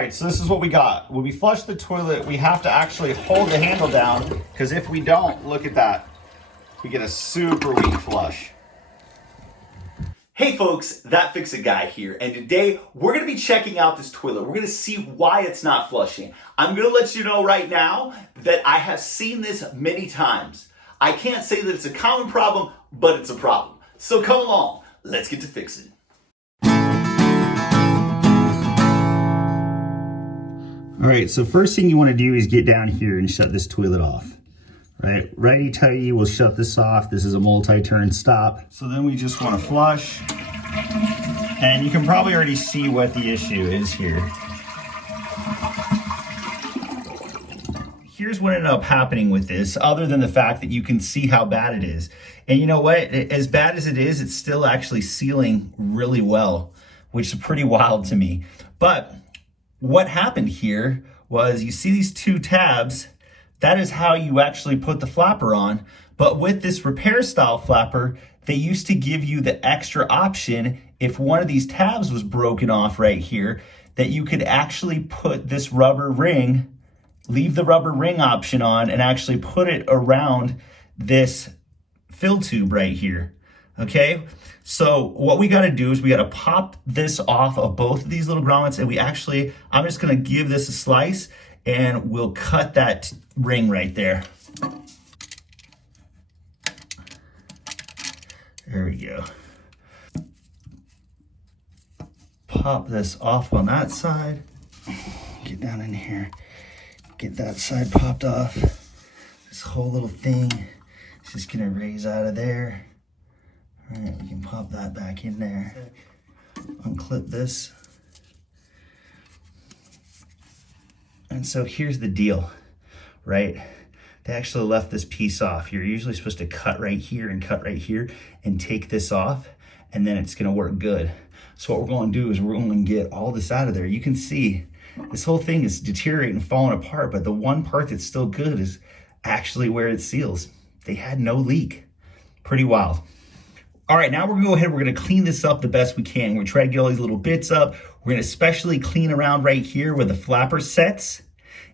All right, so this is what we got. When we flush the toilet, we have to actually hold the handle down, because if we don't, look at that. We get a super weak flush. Hey folks, That Fix It Guy here, and today we're going to be checking out this toilet. We're going to see why it's not flushing. I'm going to let you know right now that I have seen this many times. I can't say that it's a common problem, but it's a problem. So come along, let's get to fixing. All right, so first thing you want to do is get down here and shut this toilet off. Right, righty tighty will shut this off. This is a multi-turn stop. So then we just want to flush. And you can probably already see what the issue is here. Here's what ended up happening with this, other than the fact that you can see how bad it is. And you know what? As bad as it is, it's still actually sealing really well, which is pretty wild to me. But what happened here was, you see these two tabs, that is how you actually put the flapper on. But with this repair style flapper, they used to give you the extra option, if one of these tabs was broken off right here, that you could actually put this rubber ring, leave the rubber ring option on, and actually put it around this fill tube right here. Okay, so what we got to do is we got to pop this off of both of these little grommets, and I'm just going to give this a slice, and we'll cut that ring right there. There we go. Pop this off on that side. Get down in here, get that side popped off. This whole little thing is just gonna raise out of there. All right, we can pop that back in there. Unclip this. And so here's the deal, right? They actually left this piece off. You're usually supposed to cut right here and cut right here and take this off, and then it's gonna work good. So what we're gonna do is we're gonna get all this out of there. You can see this whole thing is deteriorating, falling apart, but the one part that's still good is actually where it seals. They had no leak. Pretty wild. All right, now we're gonna go ahead, we're gonna clean this up the best we can. We're gonna try to get all these little bits up. We're gonna especially clean around right here where the flapper sets.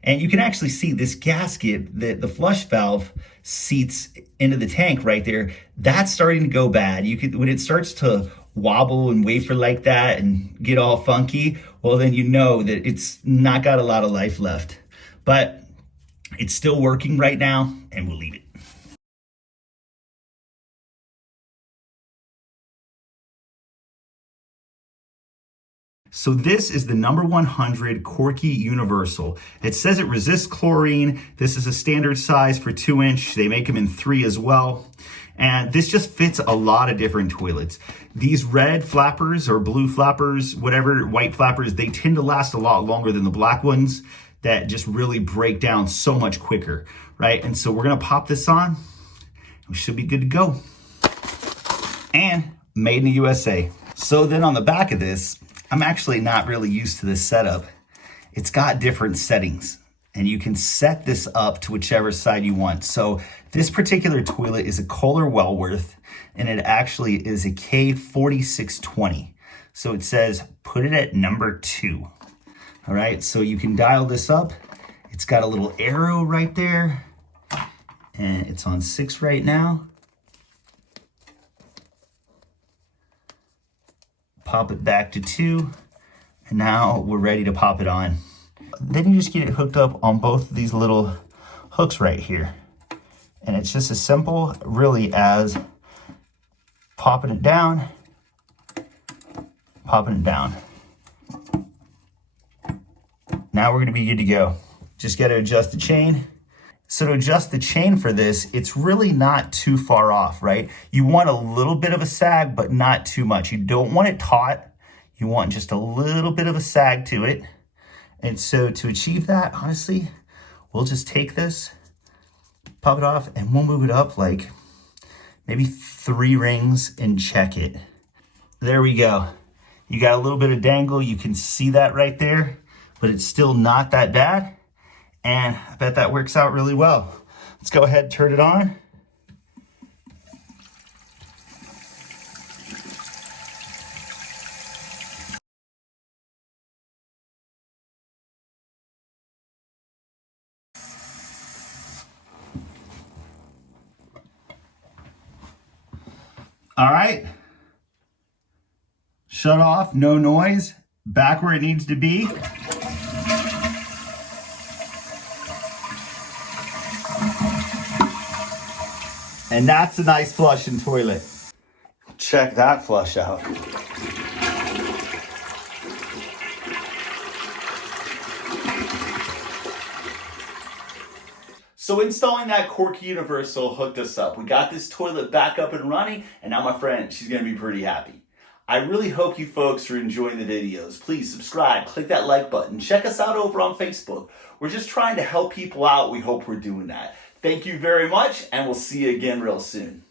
And you can actually see this gasket that the flush valve seats into the tank right there. That's starting to go bad. When it starts to wobble and wafer like that and get all funky, well, then you know that it's not got a lot of life left. But it's still working right now, and we'll leave it. So this is the number 100 Corky Universal. It says it resists chlorine. This is a standard size for 2-inch. They make them in 3 as well. And this just fits a lot of different toilets. These red flappers or blue flappers, whatever, white flappers, they tend to last a lot longer than the black ones that just really break down so much quicker, right? And so we're gonna pop this on. We should be good to go. And made in the USA. So then on the back of this, I'm actually not really used to this setup. It's got different settings, and you can set this up to whichever side you want. So this particular toilet is a Kohler Wellworth, and it actually is a K4620. So it says, put it at number 2. All right, so you can dial this up. It's got a little arrow right there, and it's on 6 right now. Pop it back to 2, and now we're ready to pop it on. Then you just get it hooked up on both of these little hooks right here. And it's just as simple, really, as popping it down, popping it down. Now we're gonna be good to go. Just gotta adjust the chain. So to adjust the chain for this, it's really not too far off, right? You want a little bit of a sag, but not too much. You don't want it taut. You want just a little bit of a sag to it. And so to achieve that, honestly, we'll just take this, pop it off, and we'll move it up like maybe 3 rings and check it. There we go. You got a little bit of dangle. You can see that right there, but it's still not that bad. And I bet that works out really well. Let's go ahead and turn it on. All right. Shut off, no noise, back where it needs to be. And that's a nice flushing toilet. Check that flush out. So installing that Corky Universal hooked us up. We got this toilet back up and running, and now my friend, she's gonna be pretty happy. I really hope you folks are enjoying the videos. Please subscribe, click that like button. Check us out over on Facebook. We're just trying to help people out. We hope we're doing that. Thank you very much, and we'll see you again real soon.